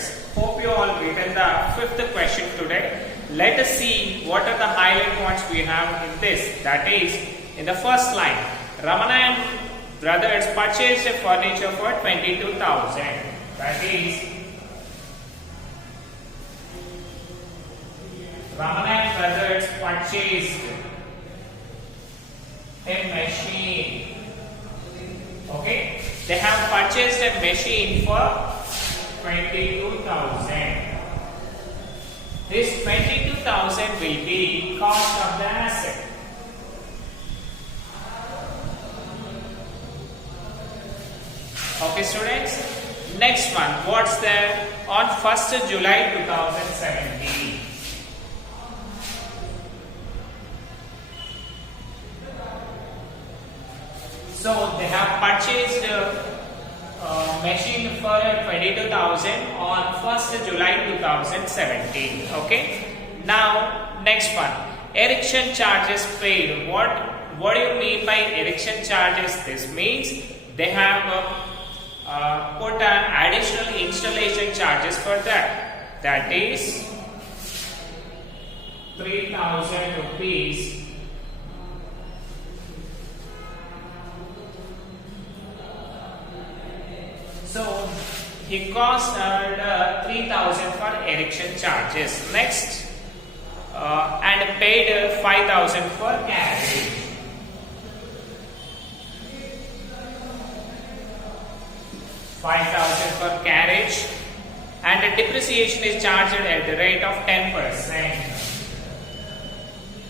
students, hope you all written the fifth question today. Let us see what are the highlight points we have in this. That is, in the first line, Ramana and brothers purchased a furniture for 22,000. That is, Ramana and brothers purchased a machine. Okay, they have purchased a machine for 22,000. This 22,000 will be cost of the asset. Okay, students. Next one, what's there on 1st July 2017? So they have purchased a machine for 22,000 on 1st July 2017. Okay. Now next one, erection charges paid. What do you mean by erection charges? This means they have put an additional installation charges for that. That is 3,000 rupees. So he cost 3,000 for erection charges. Next, and paid 5,000 for carriage. 5,000 for carriage, and the depreciation is charged at the rate of 10%.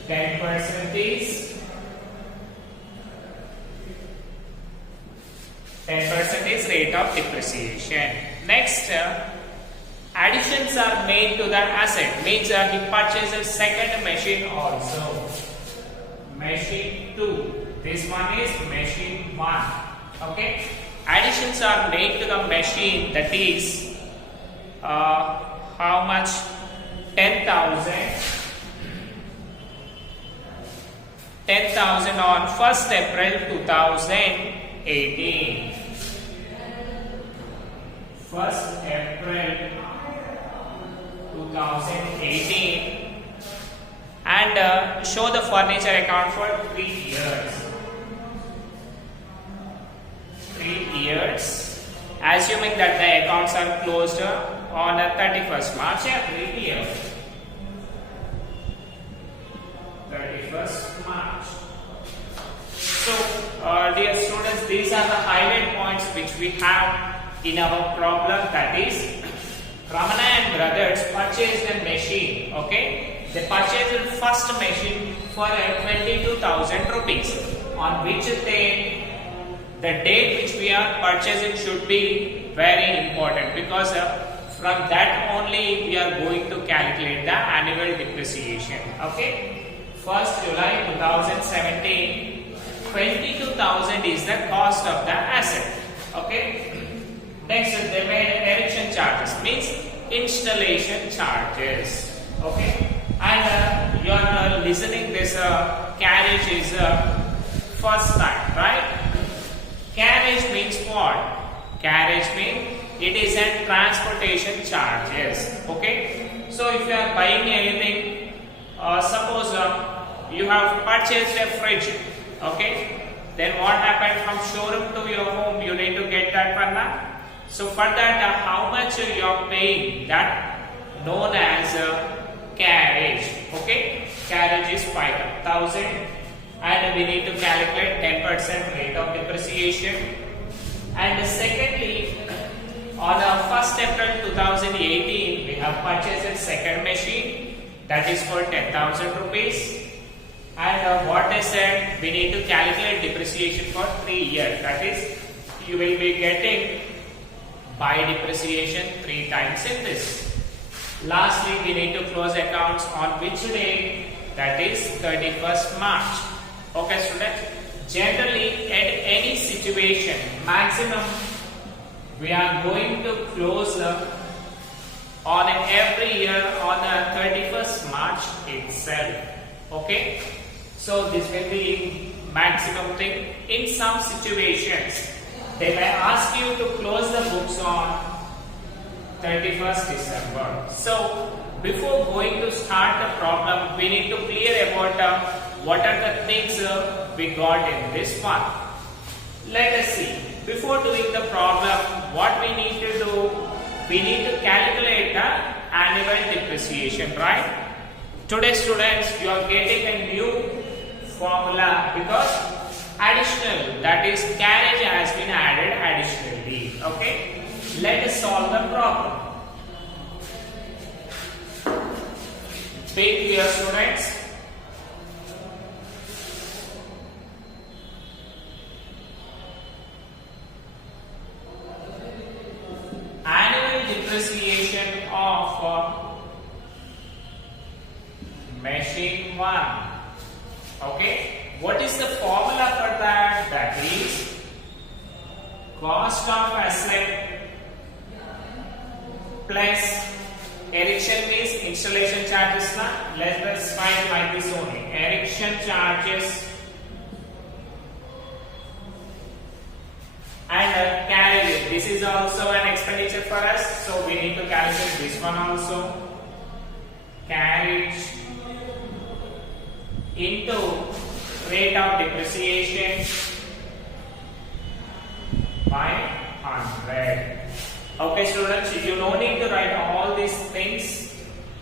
10% is 10% is rate of depreciation. Next, additions are made to the asset. Means he purchases second machine also. Machine 2. This one is machine 1. Okay. Additions are made to the machine. That is how much? 10,000. 10,000 on 1st April 2018. 1st April 2018, and show the furniture account for 3 years. 3 years, assuming that the accounts are closed on 31st March. 3 years. 31st March. So, dear students, these are the highlight points which we have in our problem. That is, Ramana and brothers purchased a machine. Okay, they purchased the first machine for 22,000 rupees, on which the date which we are purchasing should be very important, because from that only we are going to calculate the annual depreciation. Okay, 1st July 2017, 22,000 is the cost of the asset. Okay. Next, they made erection charges, means installation charges. Okay, and you are listening this carriage is first time, right? Carriage means what? Carriage means it is a transportation charges. Okay, so if you are buying anything, suppose you have purchased a fridge. Okay, then what happened from showroom to your home? You need to get that one. So for that, how much you are paying? That known as carriage. Okay, carriage is 5,000, and we need to calculate 10% rate of depreciation. And secondly, on 1st April 2018, we have purchased a second machine, that is for 10,000 rupees. And what I said, we need to calculate depreciation for 3 years. That is, you will be getting by depreciation 3 times in this. Lastly, we need to close accounts on which day? That is 31st March. Okay, students. Generally, at any situation, maximum we are going to close on every year on 31st March itself. Okay. So this will be maximum thing. In some situations, they may ask you to close the books on 31st December. So before going to start the problem, we need to clear about what are the things we got in this one. Let us see. Before doing the problem, what we need to do, we need to calculate the annual depreciation, right? Today students, you are getting a new formula because additional, that is carriage has been added additionally. Okay, let us solve the problem. Be clear students. Annual depreciation of machine 1. Okay, what is the formula for that? That is cost of asset plus erection means installation charges. Let's find like this only. Erection charges and carriage. This is also an expenditure for us, so we need to calculate this one also. Carriage into rate of depreciation by 100. Okay students, you no need to write all these things.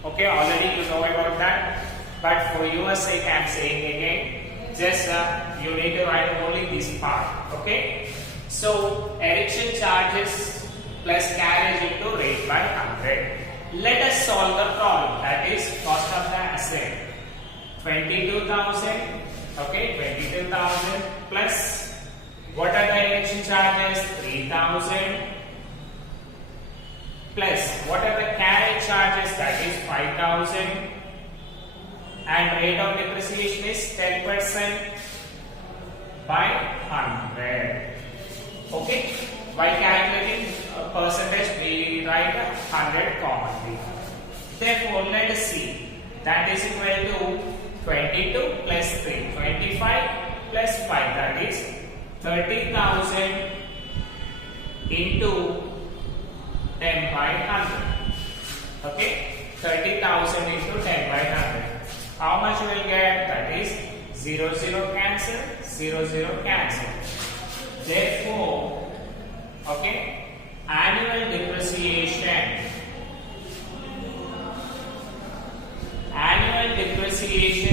Okay, already you know about that, but for your sake I am saying again, just you need to write only this part. Okay, so erection charges plus carriage into rate by 100. Let us solve the problem. That is cost of the asset 22,000. Okay, 22,000 plus what are the erection charges? 3,000 plus what are the carriage charges? That is 5,000 and rate of depreciation is 10% by 100. Okay, by calculating percentage we write 100 commonly. Therefore, let us see, that is equal to 22 plus 3, 25 plus 5, that is 30,000 into 10 by 100. Okay, 30,000 into 10 by 100. How much we will get? That is 0, 0 cancel, 0, 0 cancel. Therefore, okay, annual depreciation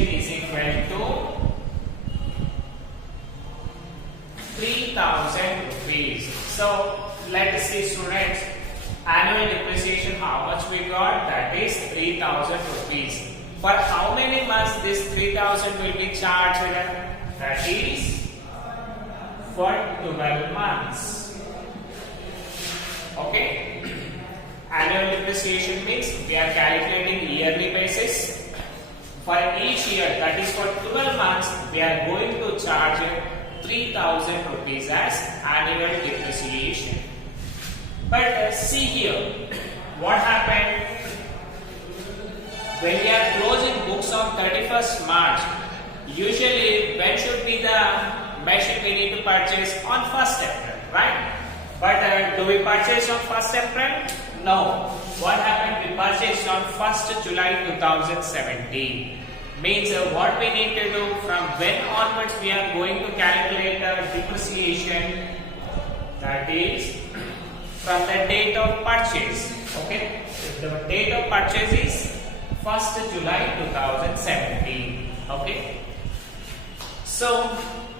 is equal to 3,000 rupees. So let us see students, annual depreciation how much we got? That is 3,000 rupees. For how many months this 3,000 will be charged? That is for 12 months. Okay, annual depreciation means we are calculating yearly basis. For each year, that is for 12 months, we are going to charge 3,000 rupees as annual depreciation. But see here, what happened? When we are closing books on 31st March, usually when should be the machine we need to purchase? On 1st April, right? But do we purchase on 1st April? No. What happened? We purchased on 1st July 2017. Means what we need to do, from when onwards we are going to calculate depreciation, that is from the date of purchase. Okay, the date of purchase is 1st July 2017. Okay, so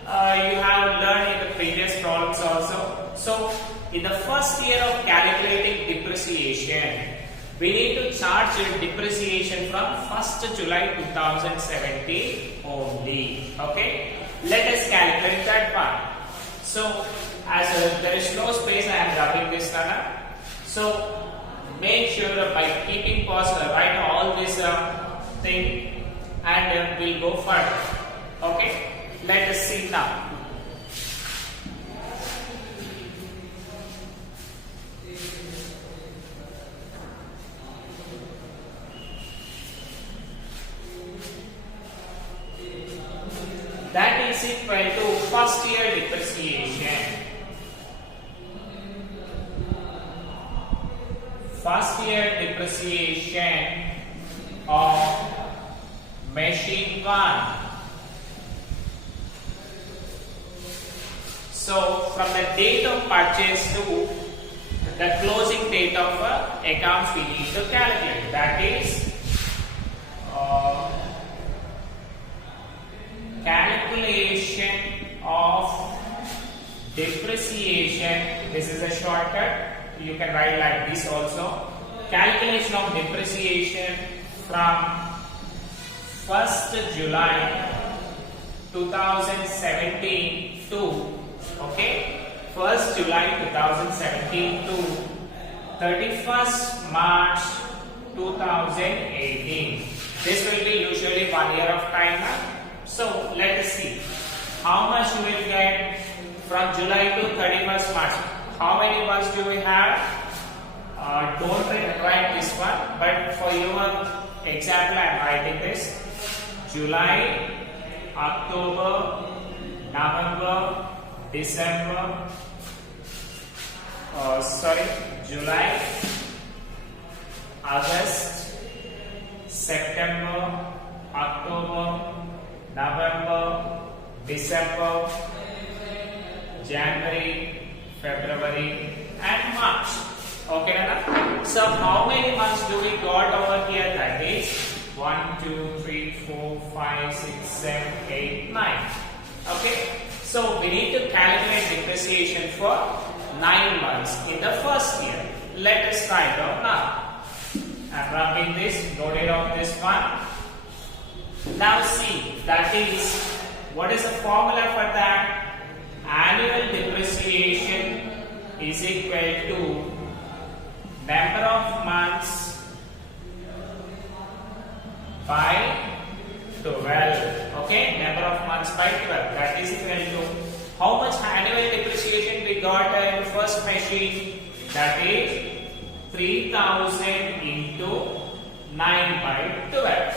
you have learned in the previous problems also. So in the first year of calculating depreciation, we need to charge depreciation from 1st July 2017 only. Okay, let us calculate that one. So as there is no space, I am wrapping this Nana. So make sure by keeping pause, write all this thing and we'll go further. Okay, let us see now. That is equal to first year depreciation. first year depreciation of machine 1. So from the date of purchase to the closing date of accounts we need to calculate. That is calculation of depreciation. This is a shortcut. You can write like this also. Calculation of depreciation from 1st July 2017 to 1st July 2017 to 31st March 2018. This will be usually 1 year of time. So let us see how much you will get from July to 31st March. How many months do we have? Don't write this one, but for your example I am writing this. July, October, November, December, July, August, September, October, November, December, January, February and March. Okay, Nana? So how many months do we got over here? That is 1, 2, 3, 4, 5, 6, 7, 8, 9. Okay. So we need to calculate depreciation for 9 months in the first year. Let us write down now. I'm rubbing this, loaded on this one. Now see, that is, what is the formula for that? Annual depreciation is equal to number of months by 12. Okay, number of months by 12. That is equal to how much annual depreciation we got in first machine? That is 3000 into 9 by 12.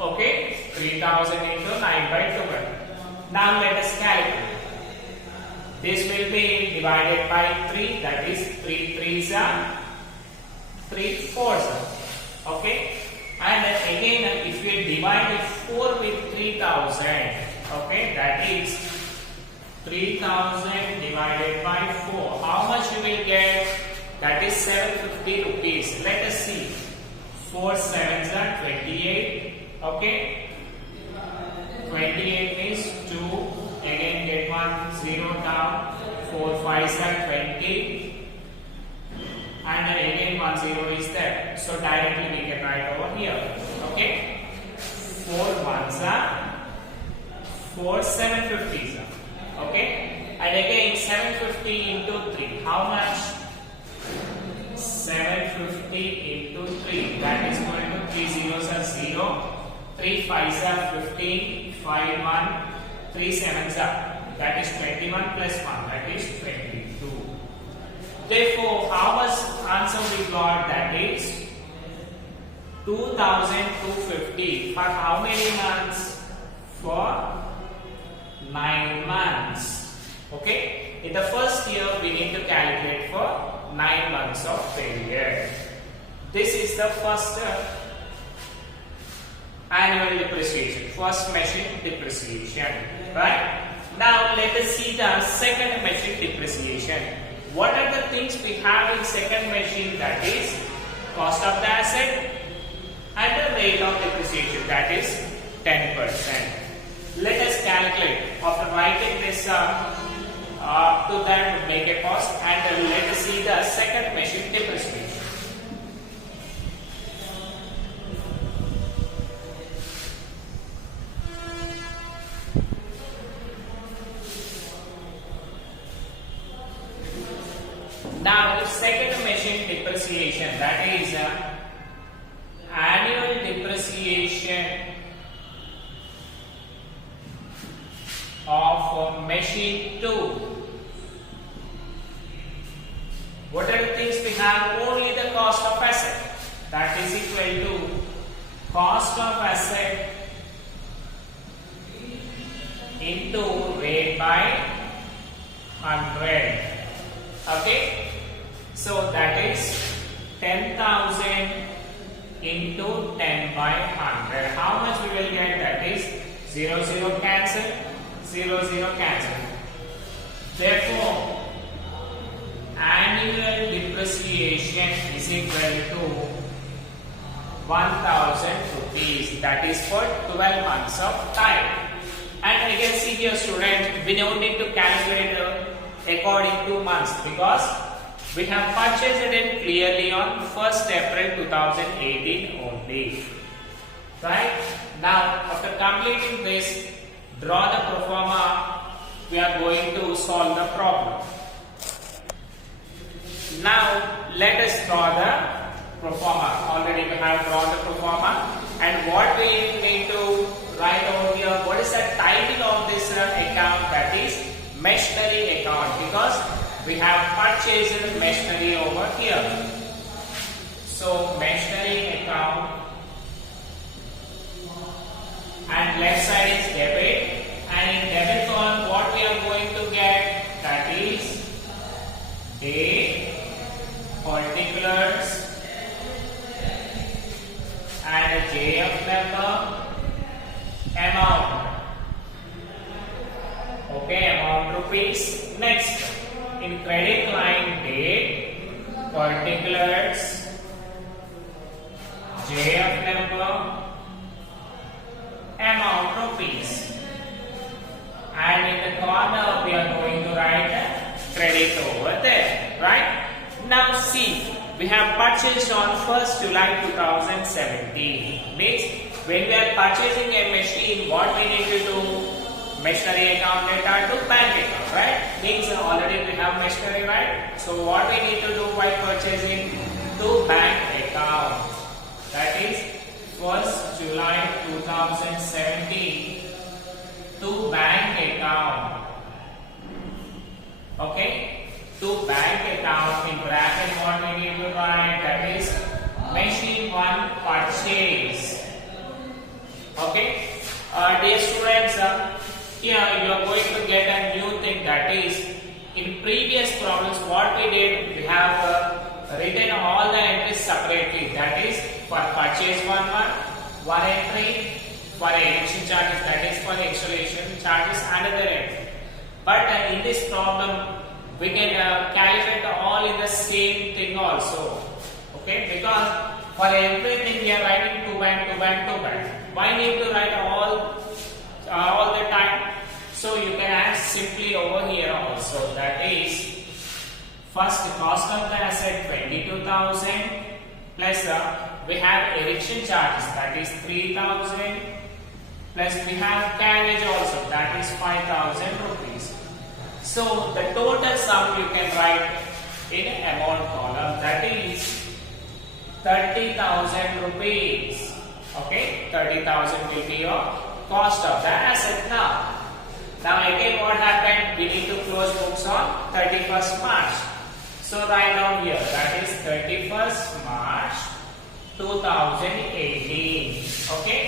Okay, 3000 into 9 by 12. Now let us calculate. This will be divided by 3. That is 3 3s are 3 4s are. Okay. And again, if we divide 4 with 3000, okay, that is 3000 divided by 4. How much you will get? That is 750 rupees. Let us see. 4 7s are 28. Okay. 28 means 2. Again, get 1 0 down. 4 5s are 20. And again 1 0 is there. So directly we can write over here. Okay. 4 1s are 4 750s are. Okay. And again 750 into 3. How much? 750 into 3. That is going to 3 zeros are 0. 3 5s are 15. 5 1. 3 7s are. That is 21 plus 1. That is 22. Therefore, how much answer we got? That is 2250. For how many months? For 9 months. Okay. In the first year, we need to calculate for 9 months of period. This is the first annual depreciation. First machine depreciation. Right. Now let us see the second machine depreciation. What are the things we have in second machine? That is cost of the asset and the rate of depreciation, that is 10%. Let us calculate. After writing this up to that, we make a pause and let us see the second machine depreciation. Now, second machine depreciation, that is annual depreciation of machine 2. What are the things we have? Only the cost of asset. That is equal to cost of asset into rate by 100. Okay. So that is 10% 10,000 into 10 by 100. How much we will get? That is 0, 0 cancel, 0, 0 cancel. Therefore, annual depreciation is equal to 1,000 rupees. That is for 12 months of time. And you can see here, student, we don't need to calculate according to months because we have purchased it clearly on 1st April 2018 only. Right? Now, after completing this, draw the pro forma. We are going to solve the problem. Now, let us draw the pro forma. Already we have drawn the pro forma. And what we need to write over here, what is the title of this account? That is machinery account, because we have purchased machinery over here. So machinery account, and left side is debit, and in debit column what we are going to get? That is date, particulars, and a JF number, amount. Okay, amount rupees. Next, in credit line, date, particulars, JF number, amount rupees. And in the corner we are going to write credit over there, right? Now see, we have purchased on 1st July 2017. Means when we are purchasing a machine, what we need to do? Machinery account data to bank account, right? Means already we have machinery, right? So what we need to do by purchasing? To bank account. That is 1st July 2017 to bank account. Okay? To bank account, in bracket what we need to write? That is machine 1 purchase. Okay? Dear students, here you are going to get a new thing, that is, in previous problems what we did, we have written all the entries separately. That is, for purchase one entry, for erection charges, that is for installation charges, another entry. But in this problem, we can calculate all in the same thing also. Okay, because for everything we are writing to bank. Why need to write all the time? So you can add simply over here also. That is, first cost of the asset 22,000 plus we have erection charges, that is 3,000, plus we have carriage also, that is 5,000 rupees. So the total sum you can write in amount column, that is 30,000 rupees. Okay, 30,000 will be your cost of the asset now. Now again what happened? We need to close books on 31st March. So write down here, that is 31st March 2018. Okay.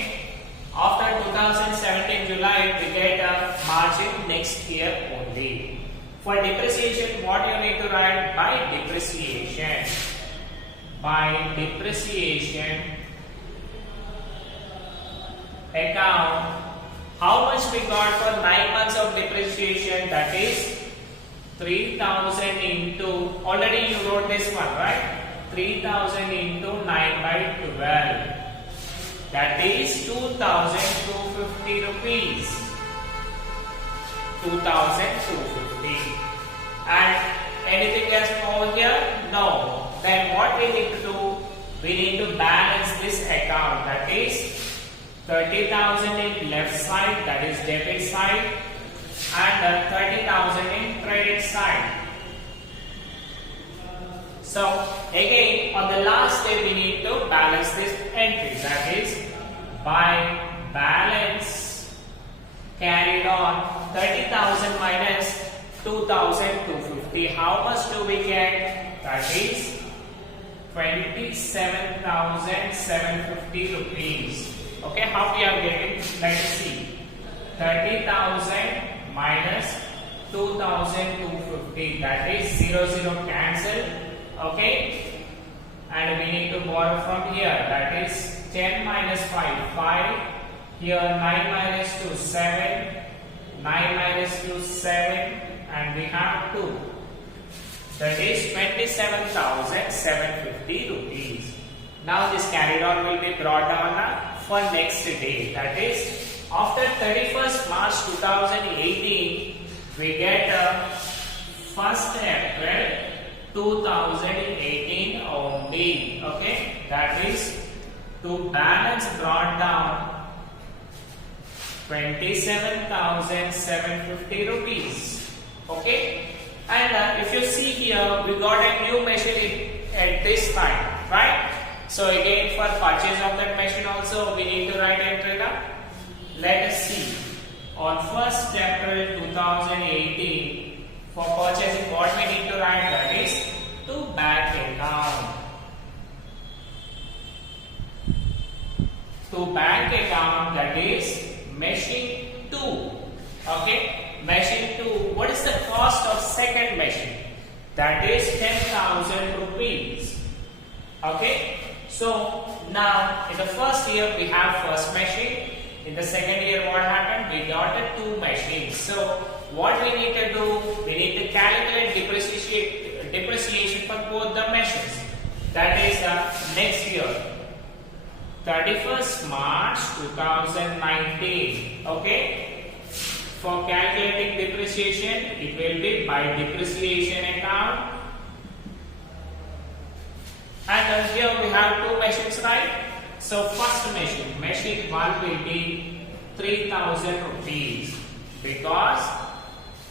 After 2017 July, we get a margin next year only. For depreciation, what you need to write? By depreciation. By depreciation account. How much we got for 9 months of depreciation? That is 3,000 into, already you wrote this one, right? 3,000 into 9 by 12. That is 2,250 rupees. 2,250. And anything else over here? No. Then what we need to do? We need to balance this account. That is 30,000 in left side, that is debit side, and 30,000 in credit side. So again, on the last day we need to balance this entry. That is, by balance carried on 30,000 minus 2,250. How much do we get? That is 27,750 rupees. Okay, how we are getting? Let us see. 30,000 minus 2,250. That is 0, 0 cancel. Okay, and we need to borrow from here. That is 10 minus 5, 5. Here 9 minus 2, 7. 9 minus 2, 7. And we have 2. That is 27,750 rupees. Now this carried on will be brought down for next day. That is after 31st March 2018, we get 1st April 2018 only. Okay, that is to balance brought down 27,750 rupees. Okay, and if you see here, we got a new machine at this time, right? So again, for purchase of that machine also, we need to write entry down. Let us see. On 1st April 2018, for purchasing, what we need to write, that is to bank account. To bank account, that is machine 2. Okay, machine 2. What is the cost of second machine? That is 10,000 rupees. Okay, so now in the first year we have first machine. In the second year, what happened? We got two machines. So what we need to do? We need to calculate depreciation for both the machines. That is next year, 31st March 2019. Okay. For calculating depreciation, it will be by depreciation account. And here we have two machines, right? So first machine, machine 1 will be 3,000 rupees, because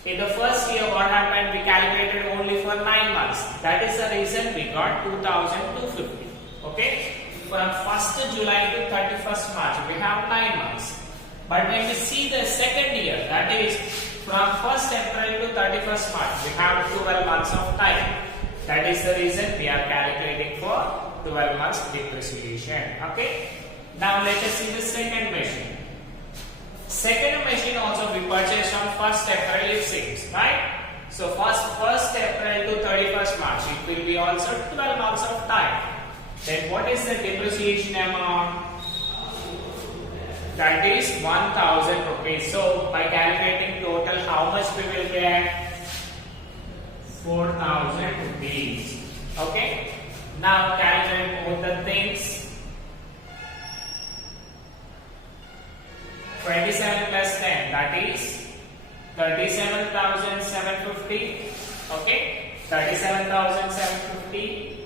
in the first year what happened, we calculated only for 9 months. That is the reason we got 2,250. Okay, from 1st July to 31st March we have 9 months. But when we see the second year, that is from 1st April to 31st March, we have 12 months of time. That is the reason we are calculating for 12 months depreciation. Okay. Now let us see the second machine. Second machine also we purchased on 1st April, it seems, right? So 1st April to 31st March, it will be also 12 months of time. Then what is the depreciation amount? That is 1,000 rupees. So by calculating total, how much we will get? 4,000 rupees. Okay. Now calculate both the things. 27 plus 10, that is 37,750. Okay, 37,750.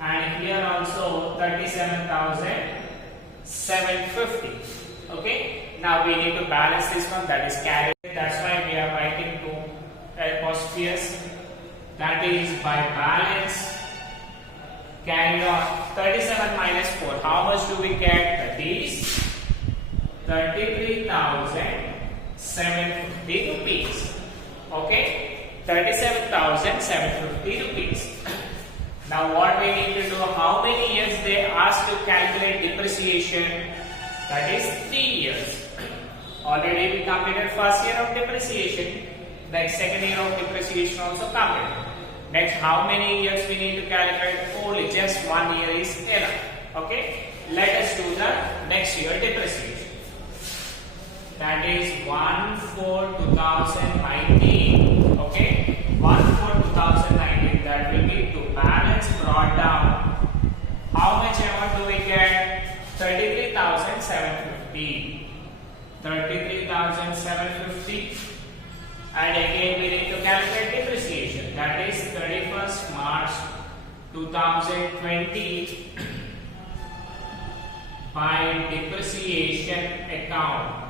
And here also 37,750. Okay, now we need to balance this one, that is carried. That's why we are writing to apostrophes. That is by balance. Carry on. 37 minus 4. How much do we get? That is 33,750 rupees. Okay? 37,750 rupees. Now what we need to do? How many years they asked to calculate depreciation? That is 3 years. Already we completed first year of depreciation. Next second year of depreciation also completed. Next, how many years we need to calculate? Only just 1 year is enough. Okay. Let us do the next year depreciation. That is 1/4/2019. Okay. 1/4/2019. That will be to balance brought down. How much amount do we get? 33,750. 33,750. And again we need to calculate depreciation. That is 31st March 2020 by depreciation account.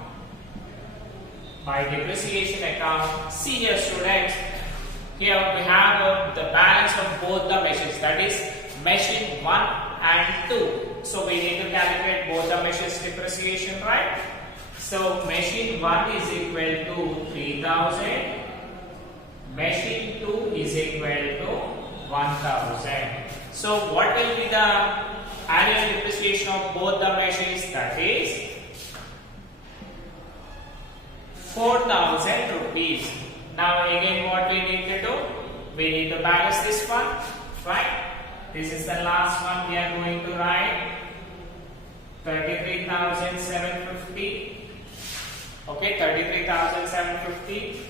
By depreciation account. See here students, here we have the balance of both the machines. That is machine 1 and 2. So we need to calculate both the machines depreciation, right? So machine 1 is equal to 3,000. Machine 2 is equal to 1,000. So what will be the annual depreciation of both the machines? That is 4,000 rupees. Now again what we need to do? We need to balance this one, right? This is the last one we are going to write. 33,750. Okay, 33,750.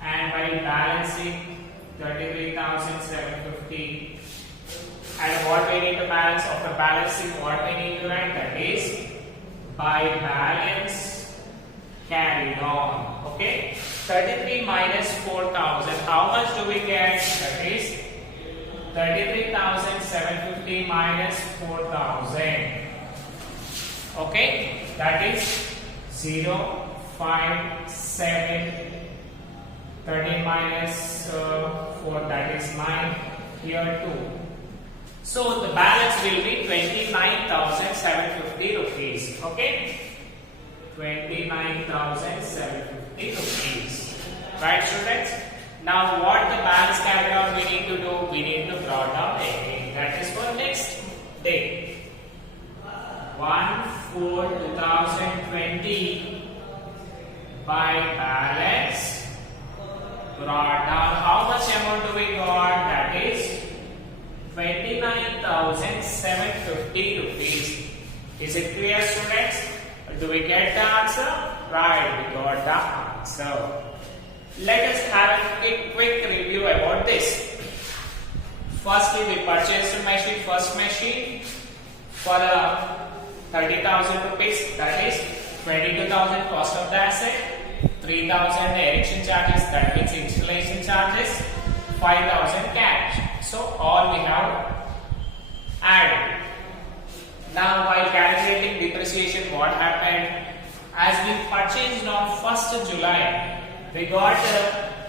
And by balancing 33,750. And what we need to balance, after balancing, what we need to write, that is by balance carried on. Okay, 33 minus 4,000, how much do we get? That is 33,750 minus 4,000. Okay, that is 0, 5, 7, 13 minus 4, that is 9, here 2. So the balance will be 29,750 rupees. Okay, 29,750 rupees. Right, students? Now what the balance carried on we need to do? We need to brought down again. That is for next day. 1/4/2020 by balance brought down. How much amount do we got? That is 29,750 rupees. Is it clear, students? Do we get the answer? Right, we got the answer. Let us have a quick review about this. Firstly, we purchased a machine, first machine for 30,000 rupees. That is 22,000 cost of the asset, 3,000 erection charges, that means installation charges, 5,000 cash. So all we have added. Now while calculating depreciation, what happened? As we purchased on 1st July, we got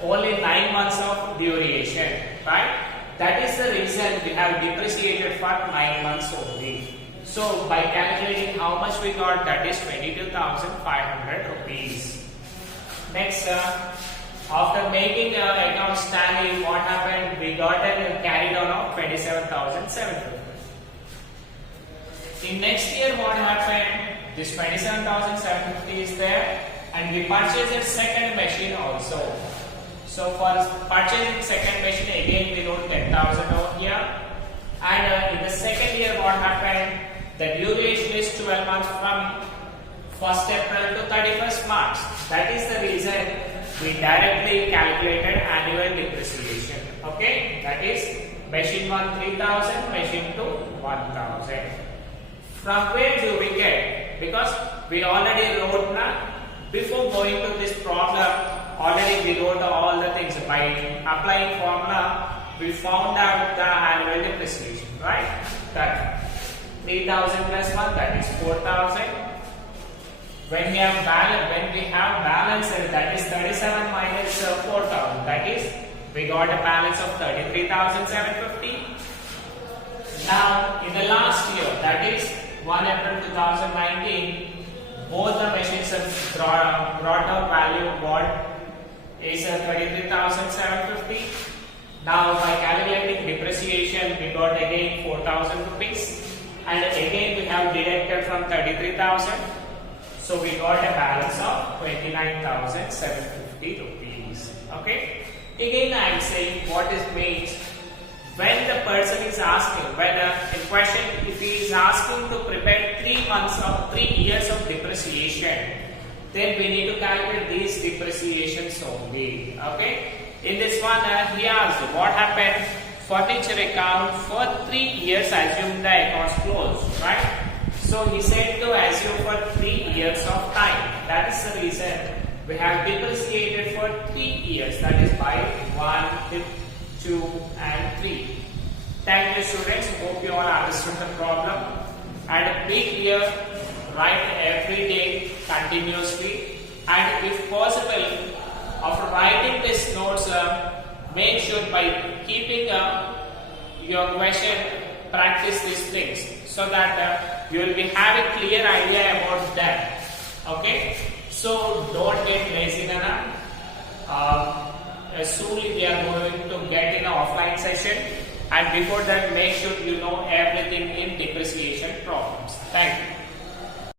only 9 months of duration, right? That is the reason we have depreciated for 9 months only. So by calculating how much we got, that is 22,500 rupees. Next, after making accounts tally, what happened? We got a carried on of 27,750. In next year, what happened? This 27,750 is there, and we purchased a second machine also. So for purchasing second machine, again we wrote 10,000 over here. And in the second year, what happened? The duration is 12 months from 1st April to 31st March. That is the reason we directly calculated annual depreciation. Okay, that is machine 1 3,000, machine 2 1,000. From where do we get? Because we already wrote before going to this problem, already we wrote all the things. By applying formula, we found out the annual depreciation, right? That 3,000 plus 1, that is 4,000. When we have balance, that is 37 minus 4,000. That is, we got a balance of 33,750. Now, in the last year, that is 1 April 2019, both the machines have brought down value. What is 33,750? Now, by calculating depreciation, we got again 4,000 rupees. And again, we have deducted from 33,000. So we got a balance of 29,750 rupees. Okay. Again, I am saying what it means. When the person is asking, whether in question, if he is asking to prepare 3 months or 3 years of depreciation, then we need to calculate these depreciations only. Okay. In this one, he asked what happened. Furniture account for 3 years, assume the accounts closed, right? So he said to assume for 3 years of time. That is the reason we have depreciated for 3 years. That is by 1, 2, and 3. Thank you, students. Hope you all understood the problem. And be clear, write every day continuously. And if possible, after writing these notes, make sure by keeping your question, practice these things so that you will be having clear idea about them. Okay, so don't get lazy, Nana. Soon we are going to get in an offline session, and before that, make sure you know everything in depreciation problems. Thank you.